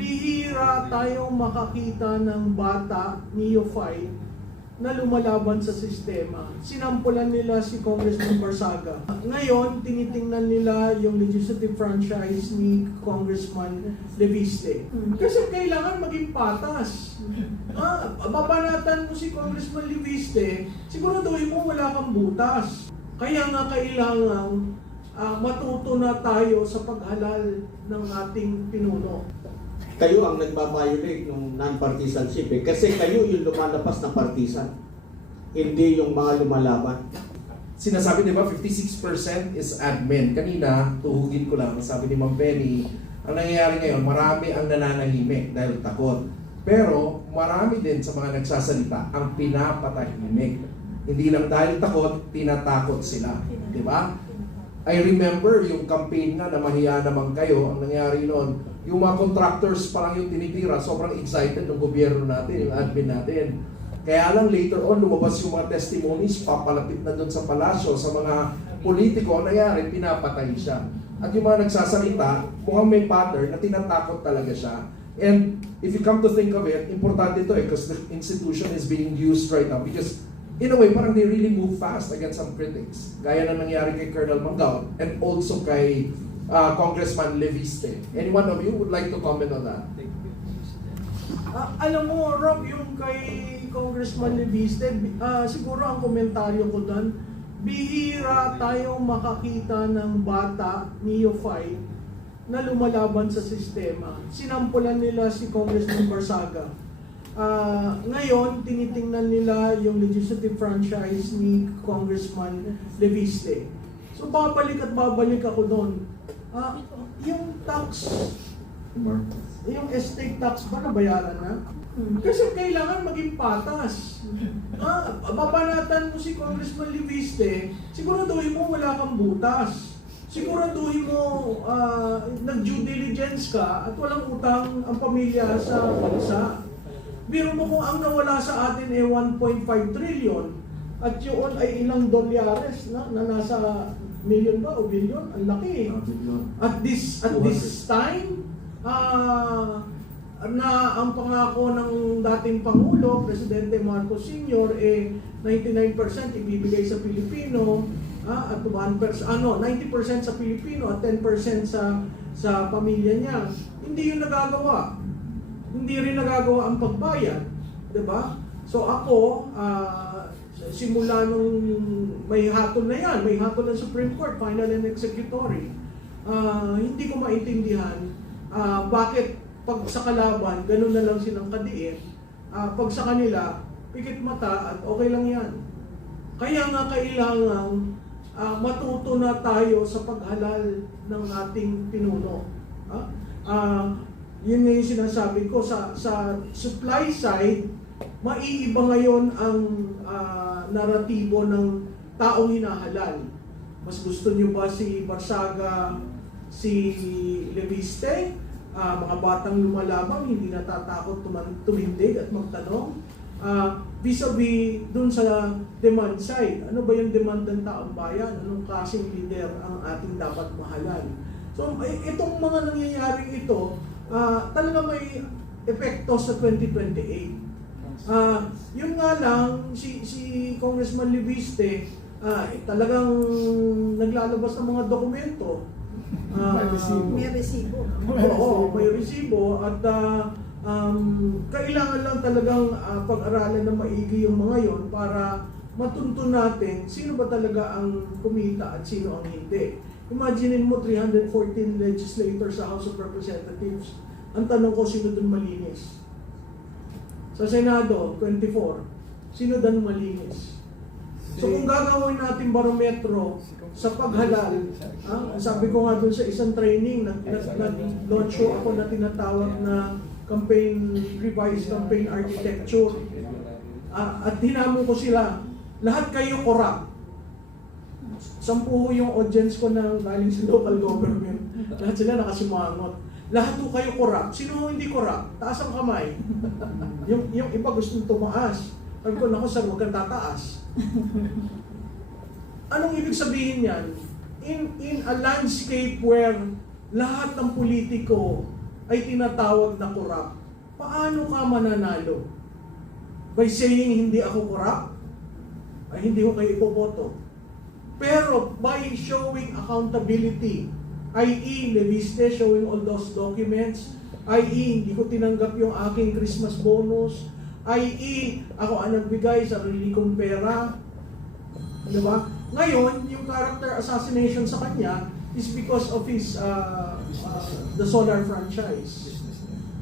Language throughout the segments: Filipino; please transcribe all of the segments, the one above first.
Bihira tayong makakita ng bata, neophyte, na lumalaban sa sistema. Sinampulan nila si Congressman Barsaga. Ngayon, tinitingnan nila yung legislative franchise ni Congressman Leviste. Kasi kailangan maging patas. Babanatan mo si Congressman Leviste, siguraduhin mo wala kang butas. Kaya nga kailangan matuto na tayo sa paghalal ng ating pinuno. Kayo ang nagbabiolate ng non-partisanship kasi kayo yung lumalabas ng partisan, hindi yung mga lumalaban. Sinasabi di ba 56% is admin. Kanina, tuhugin ko lang, sabi ni Ma'am Penny, ang nangyayari ngayon, marami ang nananahimik dahil takot. Pero marami din sa mga nagsasalita ang pinapatahimik. Hindi lang dahil takot, tinatakot sila. Di ba? I remember yung campaign na mahiya naman kayo, ang nangyari noon, yung mga contractors parang yung tinitira, sobrang excited ng gobyerno natin, yung admin natin. Kaya lang later on, lumabas yung mga testimonies, papalapit na doon sa palasyo, sa mga politiko, ang nangyari, pinapatay siya. At yung mga nagsasalita, mukhang may pattern na tinatakot talaga siya. And if you come to think of it, importante ito because the institution is being used right now because in a way, parang they really move fast against some critics. Gaya na nangyari kay Colonel Manggao and also kay Congressman Leviste. Any one of you would like to comment on that? Alam mo, Rob, yung kay Congressman Leviste, siguro ang komentaryo ko doon, bihira tayong makakita ng bata, neophyte, na lumalaban sa sistema. Sinampulan nila si Congressman Barsaga. Ngayon, tinitingnan nila yung legislative franchise ni Congressman Leviste. So, babalik at babalik ako doon. Yung tax, yung estate tax ba nabayaran na? Kasi kailangan maging patas. Babanatan mo si Congressman Leviste, siguraduhin mo wala kang butas. Siguraduhin mo nag-due diligence ka at walang utang ang pamilya sa bansa. Biro mo kung ang nawala sa atin ay 1.5 trillion at yun ay ilang dolyares na nasa million ba o billion? Ang laki. At this time, na ang pangako ng dating Pangulo, Presidente Marcos Sr., 99% ibibigay sa Pilipino, at 1%, 90% sa Pilipino at 10% sa pamilya niya. Hindi yun nagagawa. Hindi rin nagagawa ang pagbayad, 'di ba? So ako, simula nung may hatol na yan, may hatol ng Supreme Court, final and executory, hindi ko maintindihan bakit pag sa kalaban, ganun na lang silang kadiin, pag sa kanila, pikit mata at okay lang yan. Kaya nga kailangan matuto na tayo sa paghalal ng ating pinuno. Yun nga yung sinasabi ko, sa supply side, maiiba ngayon ang naratibo ng taong hinahalal. Mas gusto niyo ba si Barsaga, si Leviste, mga batang lumalabang, hindi natatakot tumindig at magtanong? Vis-a-vis dun sa demand side, ano ba yung demand ng taong bayan? Anong klaseng leader ang ating dapat mahalal? So itong mga nangyayaring ito, talaga may epekto sa 2028. Yun nga lang, si Congressman Leviste, talagang naglalabas ng mga dokumento. May resibo. Oo, may resibo at kailangan lang talagang pag-aralan ng maigi yung mga yon para matunto natin sino ba talaga ang kumita at sino ang hindi. Imaginin mo 314 legislators sa House of Representatives. Ang tanong ko, sino doon malinis? Sa Senado, 24. Sino doon malinis? So kung gagawin natin barometro sa paghalal, sabi ko nga doon sa isang training, nag-launch show ako na tinatawag na revised campaign architecture. At hinamon ko sila, lahat kayo corrupt. 10 yung audience ko na galing sa local government. Lahat sila nakasimangot. Lahat po kayo corrupt. Sino hindi corrupt? Taas ang kamay. yung iba gustong tumaas. Sabi ko, naku sir, huwag kang tataas. Anong ibig sabihin yan? In a landscape where lahat ng politiko ay tinatawag na corrupt, paano ka mananalo? By saying hindi ako corrupt, ay hindi ko kayo ipoboto. Pero by showing accountability, i.e. Leviste showing all those documents, i.e. hindi ko tinanggap yung aking Christmas bonus, i.e. ako ang nagbigay sa sarili kong pera. Di ba? Ngayon, yung character assassination sa kanya is because of his the solar franchise.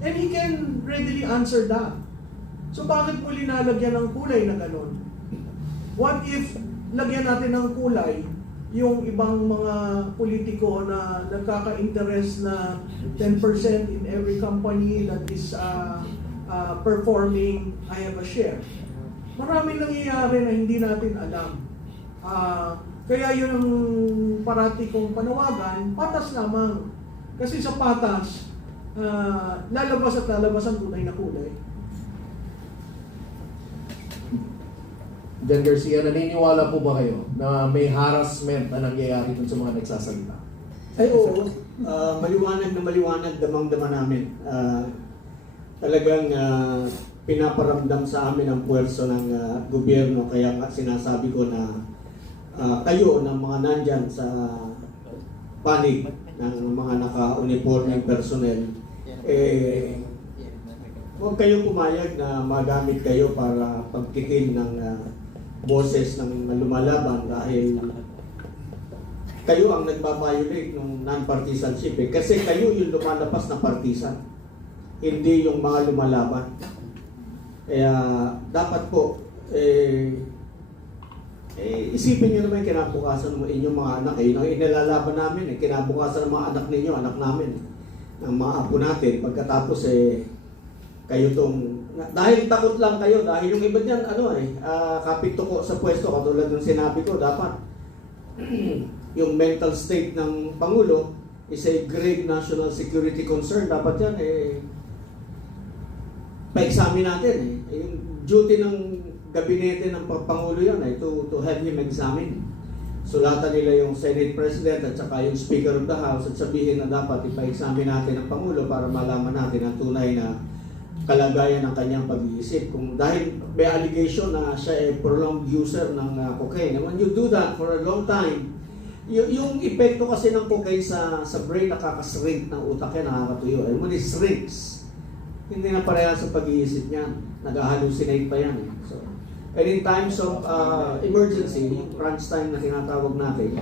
And he can readily answer that. So bakit mo linalagyan ng kulay na ganon? What if lagyan natin ng kulay yung ibang mga politiko na nagkaka-interest na 10% in every company that is performing I have a share. Maraming nangyayari na hindi natin alam. Kaya yun ang parati kong panawagan, patas lamang. Kasi sa patas, lalabas at lalabas ang tunay na kulay. Jan Garcia, naniniwala po ba kayo na may harassment na nangyayari dun sa mga nagsasalita? Ay oo, maliwanag na maliwanag, damang-dama namin. Talagang pinaparamdam sa amin ang puwerso ng gobyerno, kaya nga sinasabi ko na kayo ng mga nandyan sa panig ng mga naka-uniforming personnel, huwag kayong pumayag na magamit kayo para pagkitin ng boses ng lumalaban dahil kayo ang nagbabiolate ng non-partisanship kasi kayo yung lumalapas na partisan, hindi yung mga lumalaban. Kaya dapat po isipin nyo naman kinabukasan ng inyong mga anak. Yung inilalaban namin kinabukasan ng mga anak ninyo, anak namin, ng mga apo natin. Pagkatapos kayo tong dahil takot lang kayo, dahil yung iba niyan kapito ko sa pwesto, katulad ng sinabi ko, dapat yung mental state ng Pangulo is a grave national security concern. Dapat yan pa-examine natin yung duty ng gabinete ng Pangulo yan to have him examine. Sulatan nila yung Senate President at saka yung Speaker of the House at sabihin na dapat ipa-examine natin ang Pangulo para malaman natin ang tunay na kalagayan ng kanyang pag-iisip. Kung dahil may allegation na siya ay prolonged user ng cocaine. And when you do that for a long time, yung epekto kasi ng cocaine sa brain, nakakashrink ng utak yan, nakakatuyo. And when it shrinks, hindi na pareha sa pag-iisip niya. Nag-hallucinate pa yan. So, and in times of emergency, yung crunch time na tinatawag natin,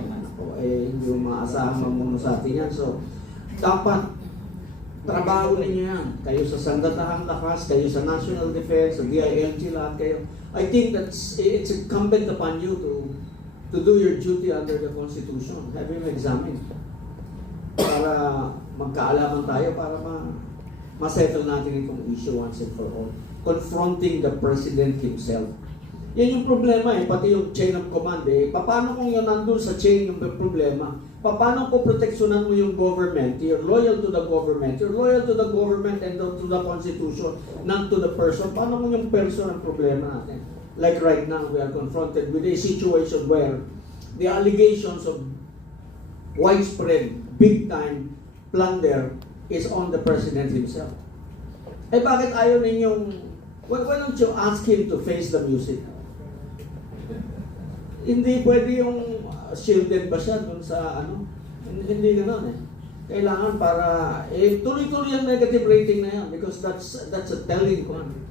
hindi yung maasahang mamuno sa atin yan. So, dapat trabaho ninyo yan. Kayo sa Sandatahang Lakas, kayo sa National Defense, sa DILG, lahat kayo. I think it's incumbent upon you to do your duty under the Constitution. Have him examined. Para magkaalaman tayo, para ma-settle natin itong issue once and for all. Confronting the President himself. Yan yung problema pati yung chain of command paano kung yun nandun sa chain yung problema? Paano kung proteksyonan mo yung government? You're loyal to the government. You're loyal to the government and to the Constitution, not to the person. Paano kung yung person ang problema natin? Like right now, we are confronted with a situation where the allegations of widespread, big-time plunder is on the President himself. Bakit ayaw ninyong, why don't you ask him to face the music? Hindi pwede yung shielded ba siya dun sa hindi gano'n Kailangan para tuloy-tuloy ang negative rating na yan because that's a telling one.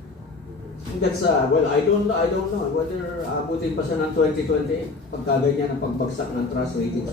That's well, I don't know whether abutin pa siya ng 2028 pagkaganyan ang pagbagsak ng trust rating.